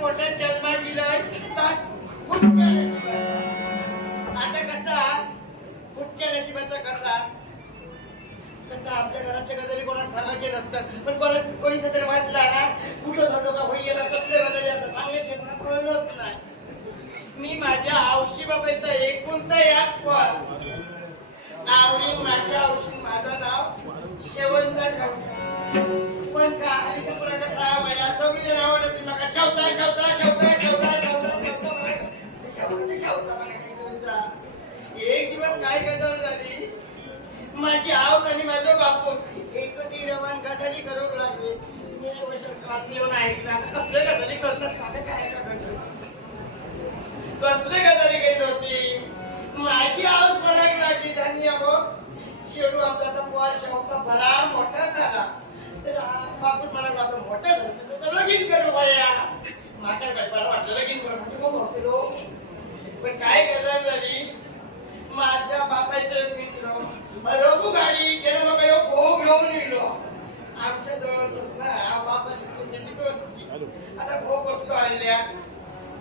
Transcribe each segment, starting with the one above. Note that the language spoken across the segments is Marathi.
पोटात जन्मा दिलाय. आता कसा? कुठच्या नशिबाचा कसा? कसा आपल्या घरातल्या गजली कोणाला सांगायचे नसतात. पण कोणा कोणीचा जर वाटला ना कुठं झालो का होई येणार कसले गजली आता सांगायचे कळलंच नाही. मी माझ्या आवशी बाबेचा एकुलता यात पण आवडी माझ्या आवशी माझं नाव शेवंत ठेवलं पण काय सगळी जण आवडत तुम्ही नका शेवता शब्दा शेवता शेवता एक दिवस काय गदल झाली? माझी आव आणि माझं बापू एकटी रवान गजाली करूक लागले. मी वर्ष येऊन आता कसले गजाली करतात? काय काय कसले गजाली करीत होती? माझी आवाज म्हणायला लागली त्यांनी अगो हो. शेडू आमचा आता पोहा शेवटचा बरा मोठा झाला. हो, हो. पण काय गरज झाली? माझ्या बापाचे मित्र रघु गाडी त्याला बाबा भोग घेऊन येलो आमच्या जवळ ना वापस आता भोग वस्तू आणल्या?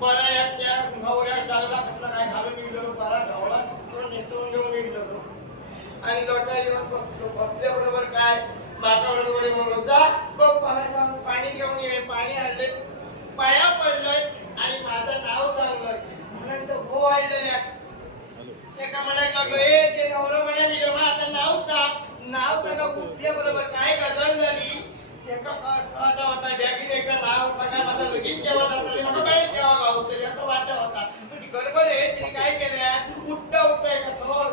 बरा या नवऱ्या गावला कसला काय घालून येलो बरा गावला नेसून घेऊन येलो आणि लोटा येऊन बसलो. बसल्या बरोबर काय? बापावर डोळे म्हणून जा. बघ जाऊन पाणी घेऊन ये. पाणी आणले पाया पडलोय आणि माझं नाव सांगलोय. म्हणून तर भो आणलेल्या. एका म्हणाय का ए ते नवरं म्हणाली ग आता नाव सांग. नाव सांगा कुठल्या बरोबर काय गजल झाली? एका वाटा होता बॅगीन एका नाव सांगा माझा लगीन जेव्हा जातो मला बाहेर केव्हा गाव तरी असं वाटत होता. पण गडबड आहे तिने काय केल्या? उठता उठता एका समोर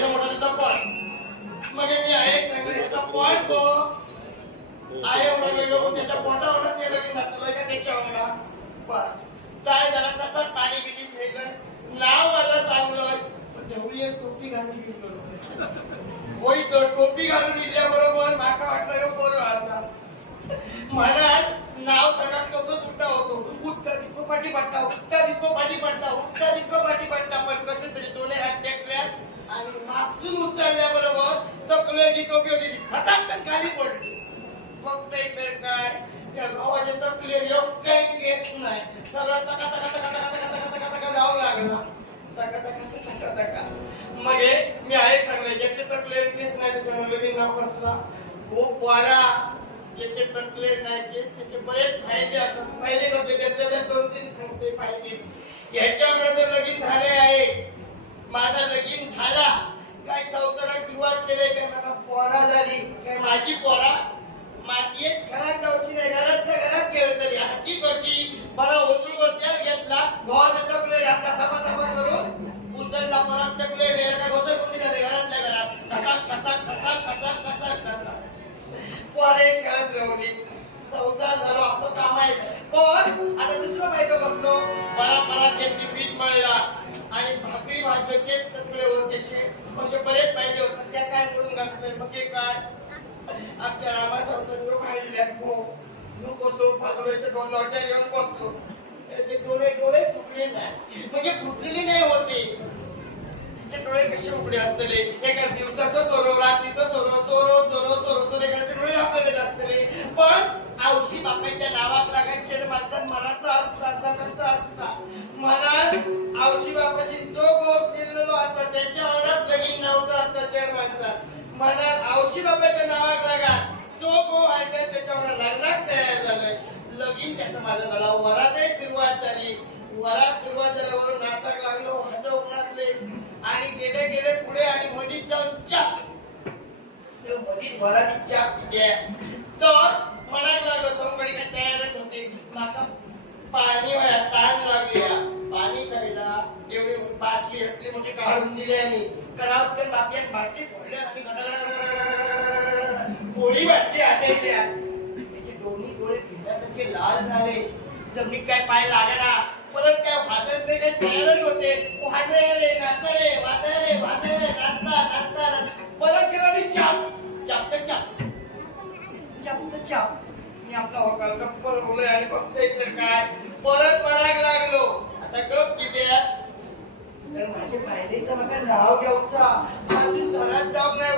काय झाला? तसाच पाणी बिली फेकलं. नाव मला सांगलोय पण तेवढी एक टोपी घालून गेलो होई तो टोपी घालून निघल्याबरोबर माका वाटलं हे बरं आता मनात नाव सगळ्यात कसं उठता होतो. उठता दिखो पाठी पडता उठता दिखो पाठी पडता उठता दिखो पाठी पडता. पण कसे तरी दोन्ही हात टेकल्या आणि मागसून उचलल्याबरोबर तकलेची टोपी होती ती खाली पडली. बघताय तर काय? त्या गावाच्या तकले काही केस नाही सगळं तका तका तका तका तका तका तका तका जाऊ लागला तका तका तका तका मग हे मी आहे सांगले ज्याचे तकले केस नाही त्याच्या लगीन नाव कसला खूप वारा ज्याचे तकले नाही केस त्याचे बरेच फायदे असतात फायदे करते त्यांच्या दोन तीन सांगते फायदे याच्यामुळे जर लगीन झाले आहे माझा लगीन झाला काय संसारात सुरुवात केली काय मला पोरा झाली काय माझी पोरा मातीयेत घरात जाऊची नाही? घरातल्या घरात खेळतली आता ती कशी? मला ओसरूवर त्या घेतला. गव्हाचं चकले घातला सपा सपा करून उचलला परत चकले काय घोसरकुंडी झाले घरातल्या घरात. कसा कसा कसा कसा कसा कसा पोरे खेळत रवली संसार झालो आपलं काम आहे. पण आता दुसरं माहितो कसलो बरा बरा त्यांची पीठ मळला. आणि भाकरी भाजण्याचे तकले होते असे बरेच पाहिजे होते त्या काय करून घातले मग हे काय आमच्या रामा संतांनी काढल्या हो पागलो इथे दोन लॉट्या घेऊन बसतो. त्याचे डोळे डोळे सुकले नाही. म्हणजे फुटलेली नाही होती तिचे डोळे कसे उघडे असतले? एका दिवसाचं चोरो रात्रीचं चोरो चोरो चोरो चोरो सोरो एकाचे डोळे आपल्याला असतले. पण औषधी बापायच्या नावात लागायचे माणसात मनाचा असता जगाचं असता? मनात औषधी बापाची जो गोप दिलेलो असता त्याच्या मनात लगीन नव्हतं असता त्या माणसात. मनात औषधी बापाच्या नावात लागा. जो गो आणलाय त्याच्यावर लग्नात तयार झालंय. लगीन त्याचं माझं झाला. वरातही सुरुवात झाली. वरात सुरुवात झाल्यावर नाचाक लागलो हजव नाचले. आणि गेले गेले पुढे आणि मधीत जाऊन चाप ते मधीत वरातीत चाप किती तर म्हणायला लागलो सोमगडी काय तयारच होते. माका पाणी वया ताण लागली पाणी करायला एवढी बाटली असली म्हणजे काढून दिली आणि कडावस्कर बापयात बाटली फोडल्या आणि गडगडगडगडगडगडगड गोळी बाटली आटल्या त्याचे दोन्ही डोळे फिरल्यासारखे लाल झाले. जमिनीत काय पाय लागला परत काय भाजत नाही काही तयारच होते. वाजय रे नाचा रे वाजय रे रे नाचता नाचता परत गेलो मी चाप. चाप तर चाप. चाप तर चाप. मी आपला होकाल गप्प बोललोय आणि बघतोय तर काय. परत पडायला लागलो. आता गप किती तर माझे पाहिलेचा मला नाव घ्यायचा अजून घरात जाऊ नाही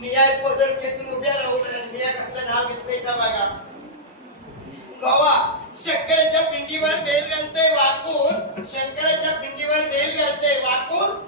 मी या पदर घेतून उभ्या राहून मी या कसलं नाव घेतलंय का बघा. भावा शंकराच्या पिंडीवर बेल घालते वाकून. शंकराच्या पिंडीवर बेल घालते वाकून.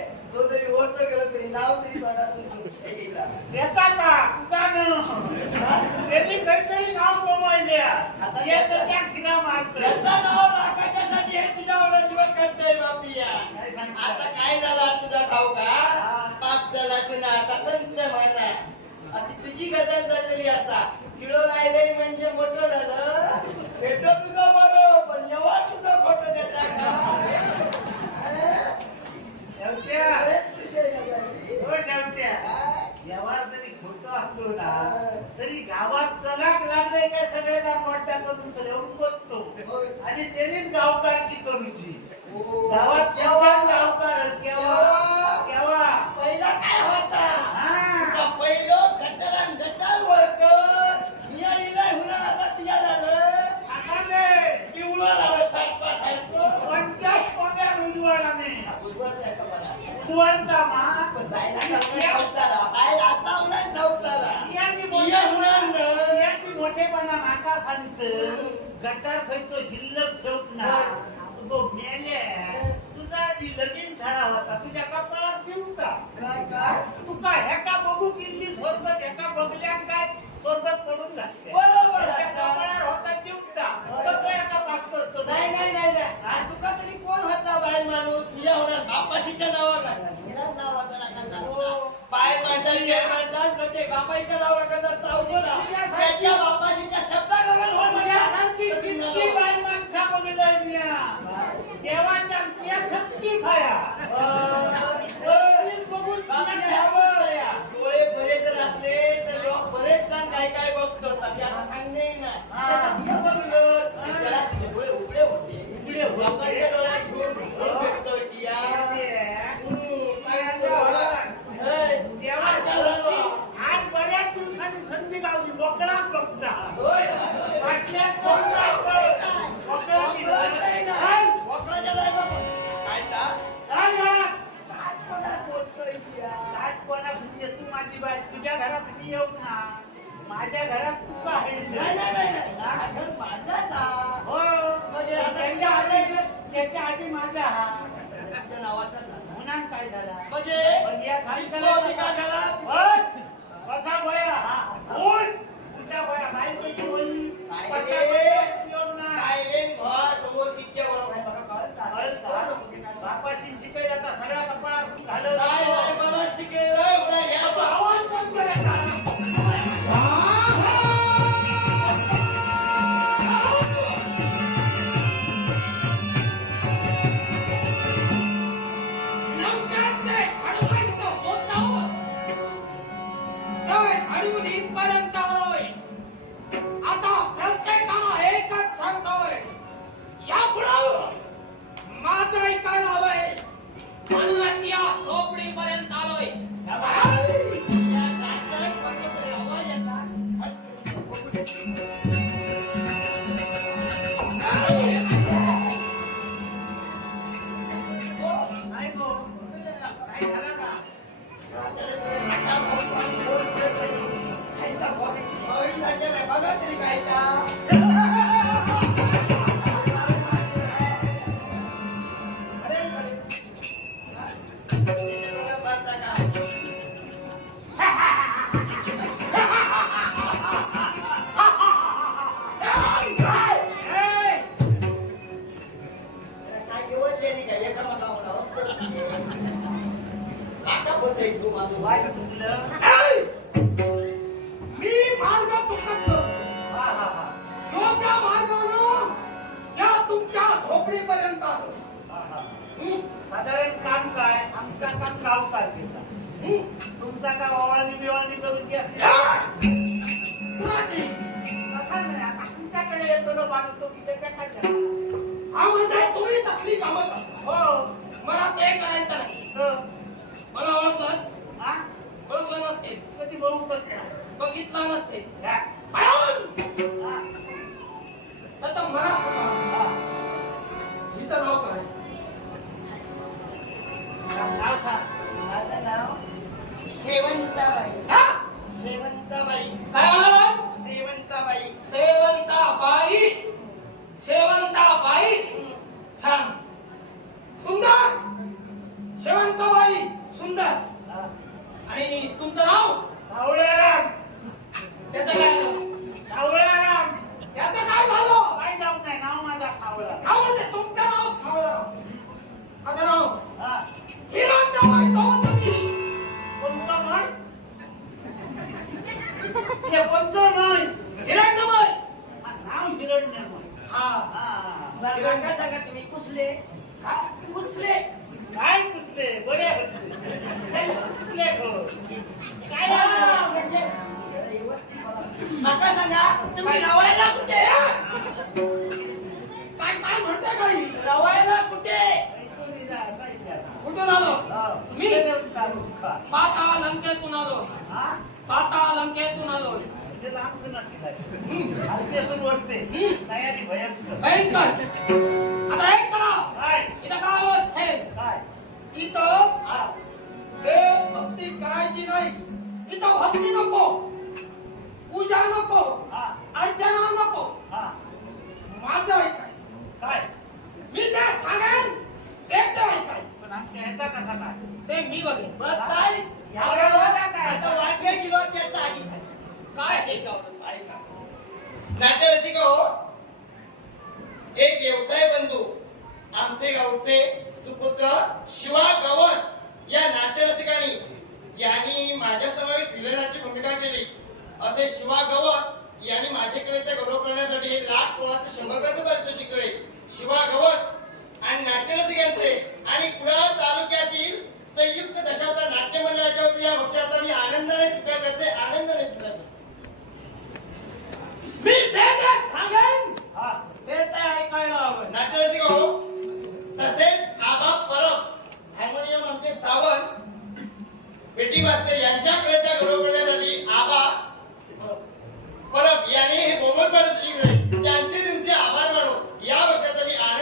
कोणतं गेलं तरी नाव तरी बाळाचं तुमच्या गेला देता का? तुझा न त्यांनी काहीतरी नाव कमवल्या आता याचं त्या शिरा मारतो याचं नाव तुझ्या औरंगजेबात करतोय बापिया. आता काय झाला तुझा ठाऊ का? पाप झाला ना आता संत म्हणा अशी तुझी गजल झालेली असा. किलो लायले म्हणजे मोठं झालं. भेटत सांगत गटार खयचो शिल्लक ठेवत ना. मेल्या. तुझा आधी लगीन ठरा होता. तुझ्या कपाळात दिवता काय काय? तुका ह्याका बघू किल्ली सोबत ह्याका बघल्या काय? सोबत पडून घातले. बरोबर होता एका पास करतो नाही नाही नाही नाही. तरी कोण होता बाय माणूस? होणार बापाशीच्या नावाला निराज नावाचा नका. बाय प्रत्येक नावाला कसा त्याच्या बापाशीच्या माणसा. देवाच्या छत्तीस आया बघून. डोळे बरे जर असले तर लोक बरेच जण काय काय बघतो आता सांगणे ना म्हणून Yeah. तुमचा का करूची असते असा नाही आता तुमच्याकडे येतो ना की त्याच्या हा म्हणजे तुम्ही तसली कामं करता. हो मला ते करायचं नाही मला ओळखलं हा? ओळखलं कधी बघू बघितलं नसेल आता मला सांगा हिचं नाव काय माझं नाव शेवंताबाई. हा? शेवंताबाई. काय म्हणाला? शेवंताबाई. शेवंताबाई. शेवंताबाई? छान. भयंकर. आता काय? इथं काय आलोच हे काय? इथं हा. देव भक्ती करायची नाही इथं भक्ती नको पूजा नको हा. अर्चना नको हा. माझं ऐकायचं काय? मी जे सांगेन तेच ऐकायचं पण आमच्या ह्याचा कसा काय? ते मी बघेन ह्या बरं, काय? असं वाक्य किंवा त्याचं आधी सांगा. काय हे. नातेवाईक हो एक व्यवसाय बंधू आमचे गावचे सुपुत्र शिवा गवस या नातेवाईकांनी ज्यांनी माझ्या समवेत विलनाची भूमिका केली असे शिवा गवस यांनी माझ्याकडेचा गौरव करण्यासाठी लाख कोणाचे शंभर रुपयाचं पारितोषिक केले शिवा गवस आणि नाट्यरसिकांचे आणि कुडाळ तालुक्यातील संयुक्त दशावतार नाट्य मंडळाच्या वतीने या पक्षाचा मी आनंदाने स्वीकार करते आनंदाने स्वीकार करते. सांगेन? हा. ते ते ऐकायला हवं नाट्यरसिक हो. तसेच आबा परब. हार्मोनियम आमचे सावंत. पेटी वाजते यांच्या कलेचा गौरव करण्यासाठी आबा परब यांनी हे पाडत शिकले. त्यांचे तुमचे आभार मानून या वर्षाचा मी आनंदाने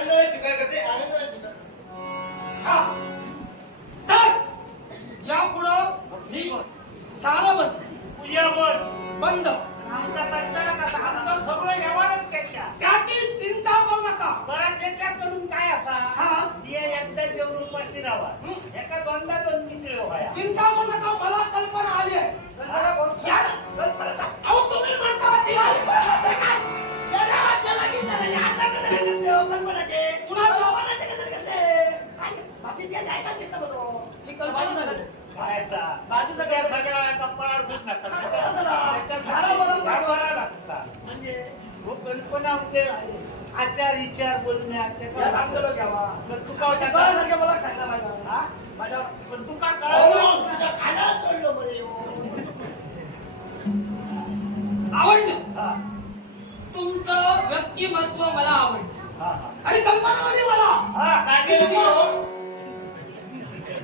सांगतो घ्यावा पण तुका होता कळासारख्या मला सांगा माझ्या माझ्या पण तुझ्या चढलो बरे आवडलं तुमचं व्यक्तिमत्व मला आवडलं आणि कल्पना मला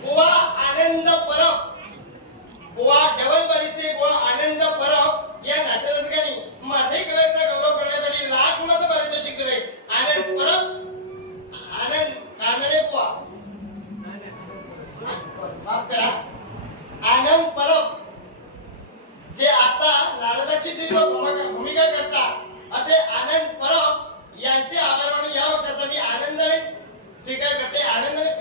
गोवा आनंद परब गोवा डबलबारीचे गोवा आनंद परब या नाट्यरसिकांनी माझे कलेचा गौरव करण्यासाठी लाख गुणाचं पारितोषिक दिले आनंद परब आनंद कानडे माफ करा आनंद परब जे आता नारदाची जो भूमिका करतात असे आनंद परब यांचे आभार मानून या वर्षाचा मी आनंदाने स्वीकार करते आनंदाने.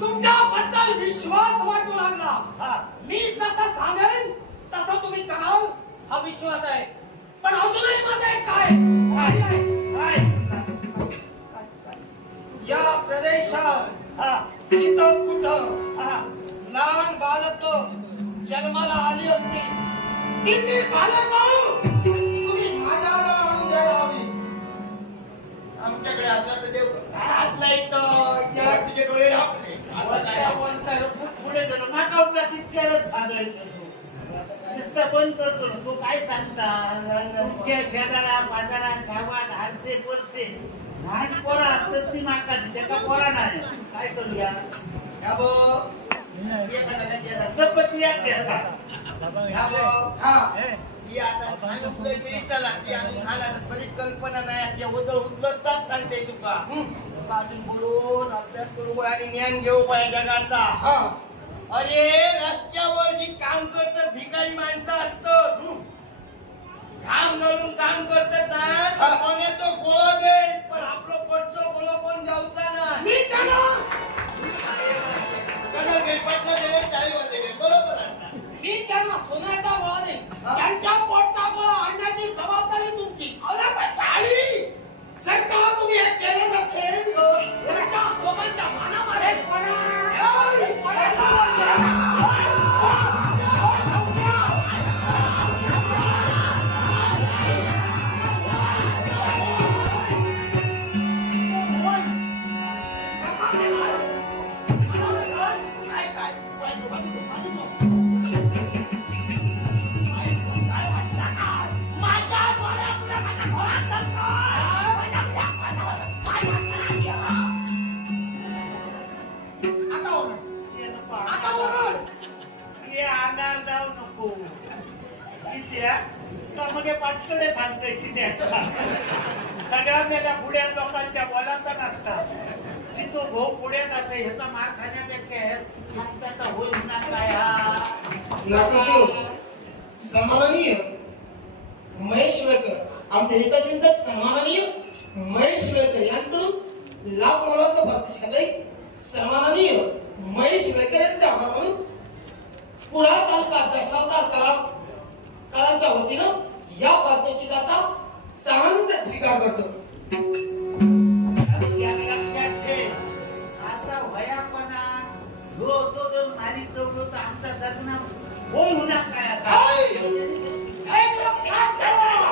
तुमच्याबद्दल विश्वास वाटू लागला हा. मी जसं सांगेन तसं तुम्ही कराल हा विश्वास आहे पण अजूनही माझं एक काय? काय? या प्रदेशात तिथं कुठं हा. लहान बालक जन्माला आली असती किती बालक तुम्ही माझ्यावर आणून द्यायला हवी आमच्याकडे आपल्याकडे देव त्याला तुझे डोळे ढापले आता काय काय बोलताय? खूप पुढे गेलो नाकाउटला तितक्यालाच भागायचं तू. नुसतं बंद करतो. तू काय सांगता तुमच्या शेजारा बाजारा गावात हरते बोलते लहान पोरं असतात ती माका त्याका पोरा नाही. काय करूया ह्या बो. ये सांगा त्याची ये सांगा. गणपती याची असा. ह्या बो. हा. ही आता अजून काहीतरी चला. ती अजून झाला बरीच कल्पना नाही. या उदळ सांगते तुका. अजून बोलून अभ्यास करू आणि ज्ञान घेऊ पाहिजे जगाचा. हा. अरे रस्त्यावर जी काम करतात भिकारी माणसं असतात. घाम गळून काम करतात ना सोन्याचं गोळं दे पण आपलं पोटचं गोळं कोण द्यावचा ना मी त्याला कदर घरी पटलं दिले चाळीवर दिले बरोबर आता मी त्यांना सोन्याचा गोळा नाही त्यांच्या पोटचा गोळा आणण्याची जबाबदारी तुमची. अरे चाळी सर का तुम्ही हे केलं नसेल तो भाऊ पुढ्यात असे ह्याचा खाण्यापेक्षा समाननीय महेश वेळकर आमच्या हितचिंतक समाननीय महेश वेळकर यांच्याकडून लाभ मोलाचं समाननीय महेश वेळकर यांच्या आभाराकडून पुढा तालुका दशावतार कला कलांच्या वतीनं या सांत स्वीकार करतो. هو هناك يا سعيد اضرب سعد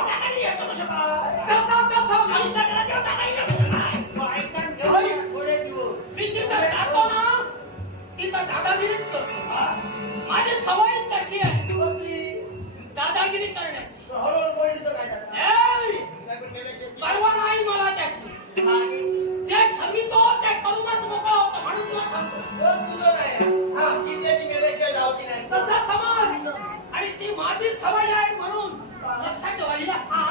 ทําอะไ把那钱给我งมั